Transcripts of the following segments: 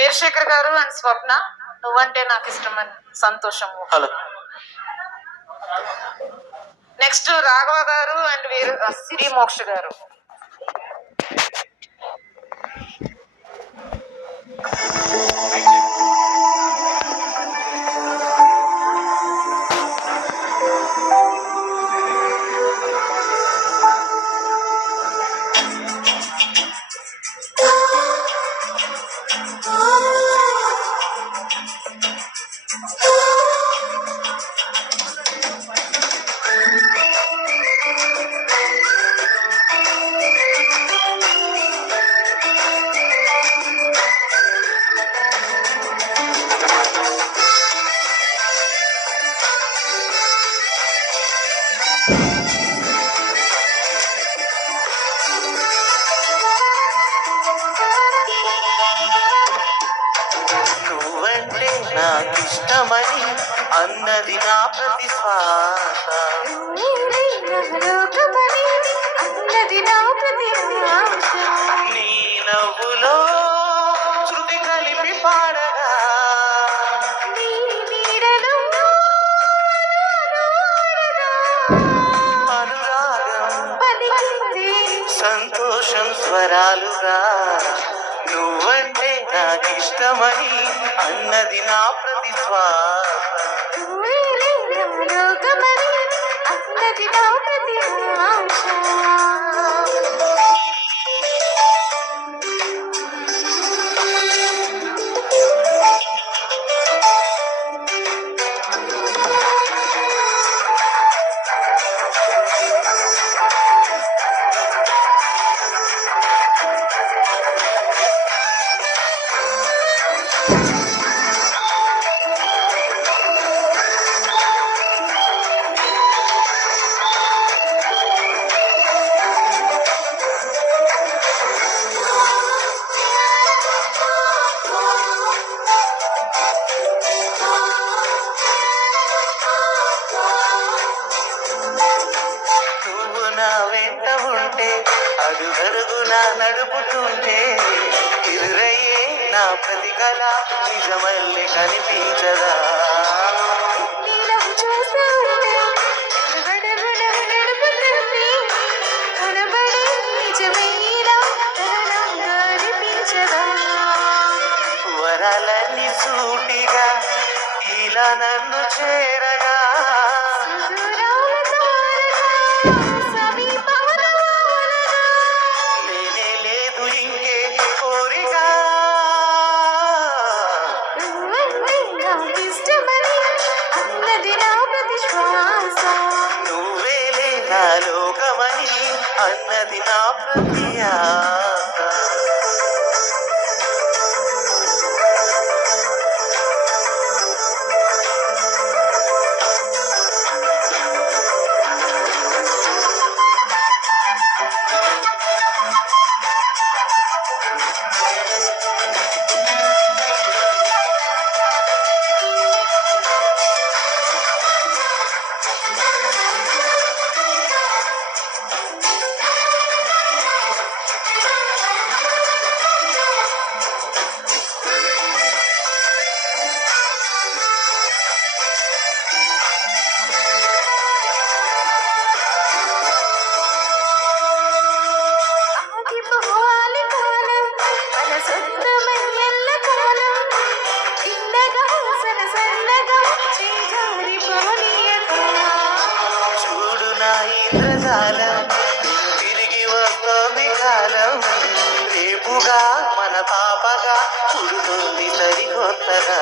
వీరశేఖర్ గారు అండ్ స్వప్న, నువ్వంటే నాకు ఇష్టమని సంతోషము. హలో. నెక్స్ట్ రాఘవ గారు అండ్ సిరి మోక్ష గారు. నువ్వంటే నాకిష్టమని అన్నది నా ప్రతి శ్వాస, నీ నవ్వులో శృతి కలిపి పాడగా, అనురాగం సంతోషం స్వరాలుగా. నువ్వంటే నాకిష్టమని అన్నది నా ప్రతి శ్వాస, అడుగడుగునా నడుపుతుంటే ఎదురయ్యే నా ప్రతి కళ నిజమల్లే కనిపించదా. వరాలన్నీ సూటిగా ఇలా నన్ను చేరగా, నువ్వేలే నా లోకమని అన్నది నా ప్రతి ఆశ. ఇంద్రజాలం తిరిగి వస్తోంది కాలం, రేపుగా మన పాపగా పుడుతోంది సరికొత్తగా.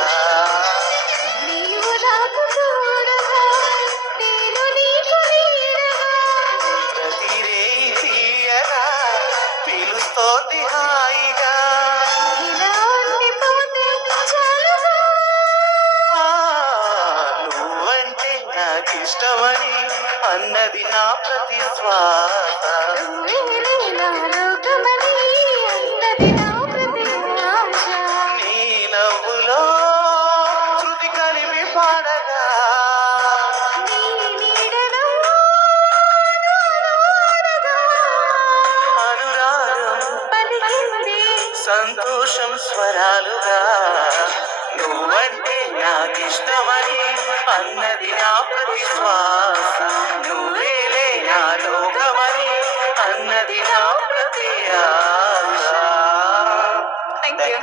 ప్రతిరే తీయగా పిలుస్తోంది హాయిగా, నువ్వంటే నాకిష్టమని అన్నది నా ప్రతి శ్వాస, నీ నవ్వులో శృతి కలిపి పాడగా, అనురాగం సంతోషం స్వరాలుగా. నువ్వంటే నాకిష్టమని అన్నది నా ప్రతి శ్వాస. నువ్వేలే నా లోకమని అన్నది నా ప్రతి ఆశ. Thank you.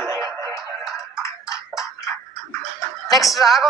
నెక్స్ట్ రాఘవ